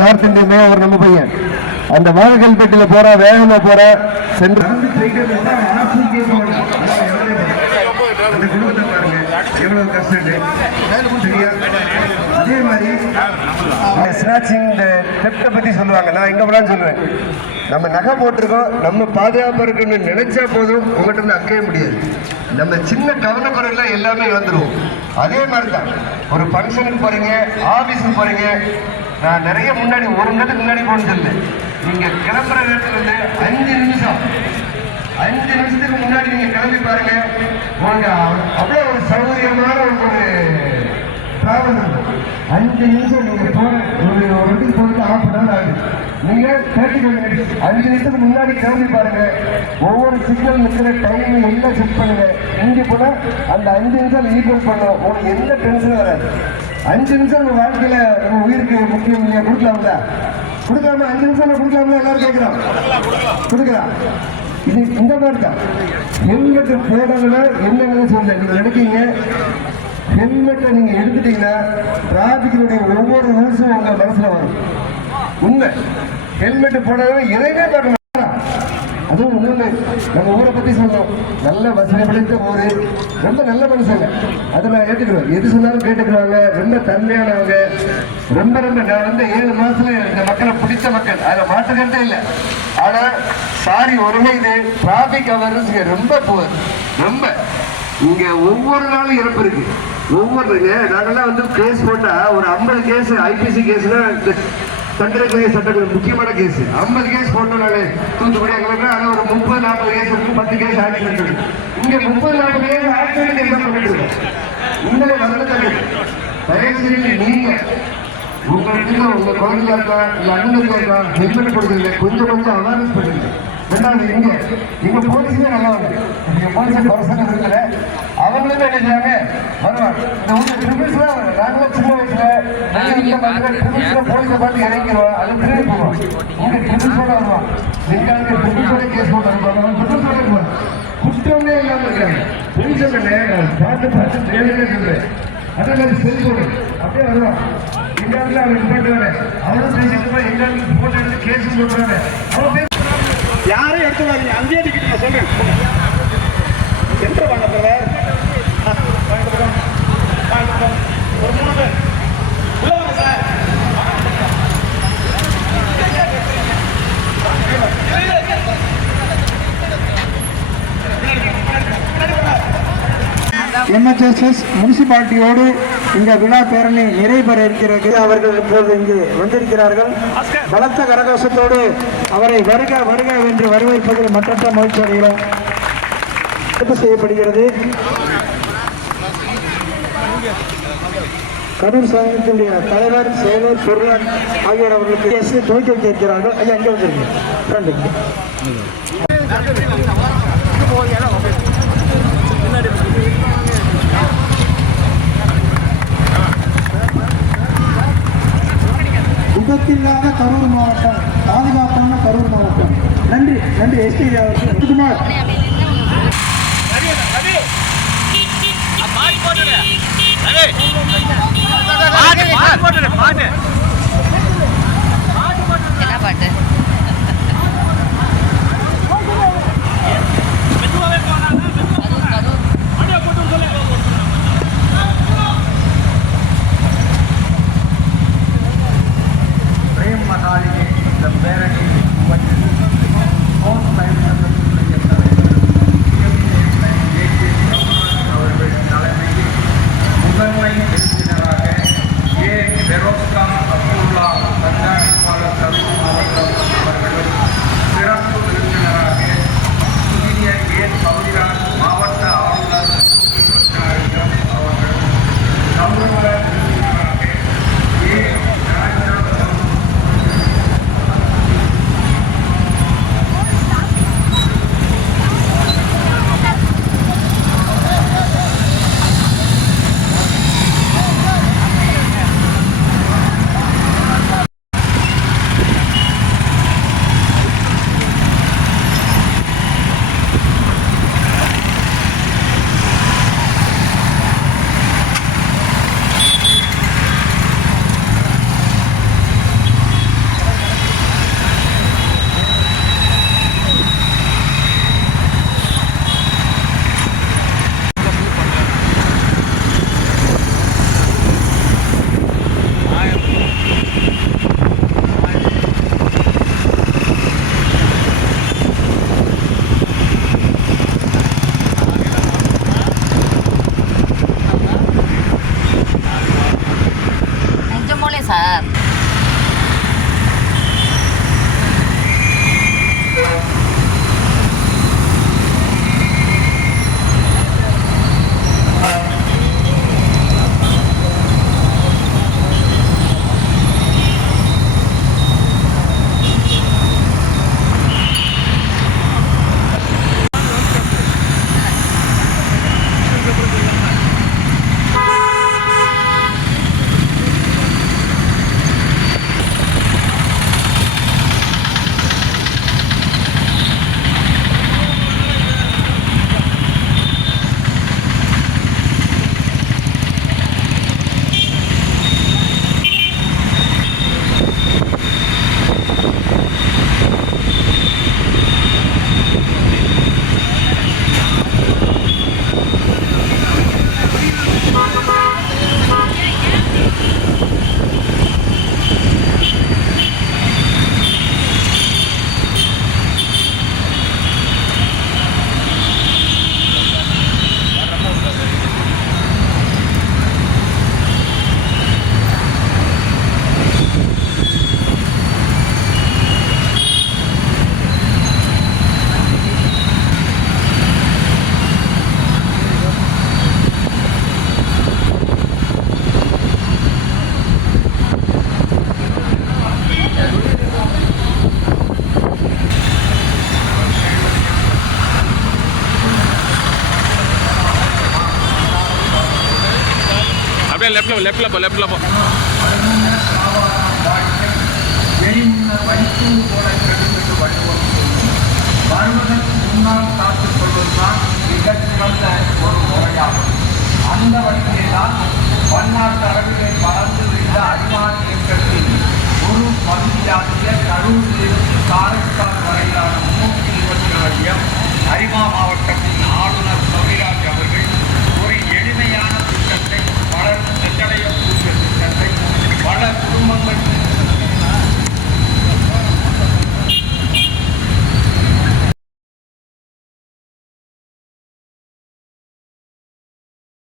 North Indian ஒரு நம்ம பையன் அந்த வாகல்பேட்டில போற வேகமா போற சென்று எவ்வளவு கஷ்டம். அதே மாதிரி ஸ்நாச்சிங் இந்த தெப்டை பத்தி சொல்லுவாங்க. நான் எங்க போனாலும் சொல்லுவேன், நம்ம நகை போட்டிருக்கோம், நம்ம பாதுகாப்பு இருக்குன்னு நினைச்சா போதும், உங்கள்கிட்ட இருந்து அக்கவே முடியாது. நம்ம சின்ன கவனக்குறையெல்லாம் எல்லாமே வந்துடும். அதே மாதிரி தான் ஒரு ஃபங்க்ஷனுக்கு போறீங்க, ஆபீஸுக்கு போறீங்க. நான் நிறைய முன்னாடி ஒரு நேரத்துக்கு முன்னாடி போகணும்னு சொல்லுவேன். நீங்க கிளம்புற நேரத்துல இருந்து 5 நிமிஷத்துக்கு முன்னாடி நீங்க கிளம்பி பாருங்க. உங்க அவ்வளவு ஒரு சௌகரியமான ஒரு டிராவல் இருக்கும். 5 நிமிஷம் நீங்க போற ஒரு இடத்துக்கு போயிட்டு 1/2 hour ஆகுது. நீங்க 30 minutes 5 நிமிஷத்துக்கு முன்னாடி கிளம்பி பாருங்க. ஒவ்வொரு சிக்னல் நிற்கிற டைம் எல்லாம் செக் பண்ணுங்க. இங்கே போனா அந்த 5 நிமிஷம் ஈக்குவல் பண்ணும். உங்களுக்கு எந்த டென்ஷனும் வராது. 5 நிமிஷம் உங்க வாழ்க்கையில நம்ம உயிருக்கு முக்கியம் இல்லையா? கொடுக்கலாம்ல? கொடுக்கலாமா? 5 நிமிஷம் கொடுக்கலாம்ல? எல்லாரும் கேட்கலாம். கொடுக்கலாம். இது இந்த மாதிரி தான் ஹெல்மெட் போடணும்னா என்னன்னு சொல்ல நீங்க நினைக்கீங்க. ஹெல்மெட்டை நீங்க எடுத்துட்டீங்கன்னா டிராபிக்கினுடைய ஒவ்வொரு ரூல்ஸும் உங்க மனசுல வரும். உண்மை. ஹெல்மெட் போடணும் எதையுமே பார்க்க மாட்டோம். அதுவும் ஒண்ணு நம்ம ஊரை பத்தி சொல்றோம். நல்ல வசதி படைத்த ஊரு, ரொம்ப நல்ல மனுஷங்க. அதை நான் ஏற்றுக்கிறேன். எது சொன்னாலும் கேட்டுக்கிறாங்க. ரொம்ப தன்மையானவங்க. ரொம்ப நான் 7 மாசத்துல இந்த மக்களை பிடிச்ச மக்கள், அதுல மாற்றுக்கிறதே இல்லை. ஆனா சாரி ஒருமே இது டிராபிக் அவர்னஸ் ரொம்ப போகுது. ரொம்ப இங்க ஒவ்வொரு நாளும் இறப்பு இருக்கு. ஒவ்வொருங்க நாங்கெல்லாம் கேஸ் போட்டா ஒரு 50 கேஸ் ஐபிசி கேஸ்னா தண்டனைக்குரிய சட்டங்கள் முக்கியமான கேஸ் 50 கேஸ் போட்டோம்னாலே தூத்துக்குடி எங்களுக்கு ஆனா ஒரு 30-40 கேஸ் இருக்கு. 10 கேஸ் ஆக்சிடென்ட் இருக்கு. இங்க 30-40 கேஸ் ஆக்சிடென்ட் எல்லாம் பண்ணிட்டு இருக்கோம். உங்களை வரல தயவுசெய்து நீங்க உங்களுக்கு உங்க குழந்தையா இருக்கா இல்ல அண்ணனுக்கு இருக்கா ஹெல்மெட் கொடுக்குறீங்க, கொஞ்சம் அவேர்னஸ் பண்ணுங்க. ரெண்டாவது இங்க போலீஸே நல்லா இருக்கு. இங்க போலீஸ் பர்சன் இருக்கிற அவங்களும் நினைக்கிறாங்க வருவாங்க. இந்த ஊருக்கு ட்ரிபிள்ஸ் தான் வரும். நாங்களும் சின்ன வயசுல ட்ரிபிள்ஸ்ல போலீஸை பார்த்து இறங்கிடுவோம். அது திரும்பி போவோம். இங்க ட்ரிபிள்ஸோட வருவான். எங்களுக்கு ட்ரிபிள்ஸோட கேஸ் போட்டு வருவாங்க. ட்ரிபிள்ஸோட போவாங்க. குற்றமே இல்லாம இருக்காங்க. போலீஸ் பார்த்து தேவையே சொல்றேன். அதே மாதிரி செல்போன் அப்படியே வருவான். எங்க இடத்துல அவன் போட்டுவாரு. அவனும் பேசிட்டு எங்களுக்கு போட்டோ எடுத்து கேஸ் போட்டுறாங்க. அவன் யாரும் எடுத்துவாங்க. அங்கேயே டிக்கெட் சொல்றேன். எந்த வாங்க ஒரு 3 பேர் உள்ள வாங்க சார். MHSS முனிசிபாலிட்டியோடு இந்த விழா பேரணி நிறைவு பெற இருக்கிறது. அவர்கள் இப்போது இங்கு வந்திருக்கிறார்கள். பலத்த கரகோஷத்தோடு அவரை வருக வருக என்று வரவேற்பதில் மற்ற மகிழ்ச்சி அடைகிறோம். செய்யப்படுகிறது. கரூர் சங்கத்தினுடைய தலைவர், செயலர், பொருளாளர் ஆகியோர் அவர்களுக்கு துவக்கி வைக்க இருக்கிறார்கள். ஐயா அங்கே வந்துருங்க. விபத்தில்லாத கரூர் மாவட்டம், பாதுகாப்பான கரூர் மாவட்டம். நன்றி நன்றி எஸ்டி குமார். என்ன பாட்டு? பிரேம் மகாலினி இந்த பேரணி அவர்கள் தலைமையில் முதன்மை விருந்தினராக ஏ பெரோஸ்கான் அப்துல்லா கண்காணிப்பாளர் கரூர் மாவட்டம் அப்படியே லெஃப்ட்ல போ வருமுன்ன சாவாராம் வாழ்க்கை எரிமுன்ன வைத்தூர் போல கெடுமென்று வள்ளுவம் சொல்லும். வருவதற்கு முன்னால் காத்துக் கொள்வதுதான் மிகச் சிறந்த ஒரு முறையாகும். அந்த வழியில்தான் பன்னாட்டு அளவிலே பறந்து விழுந்த அரிமான் இயக்கத்தின் ஒரு பகுதியாகிய கரூரிலிருந்து காரைக்கால் வரையிலான 327 அரிமா மாவட்ட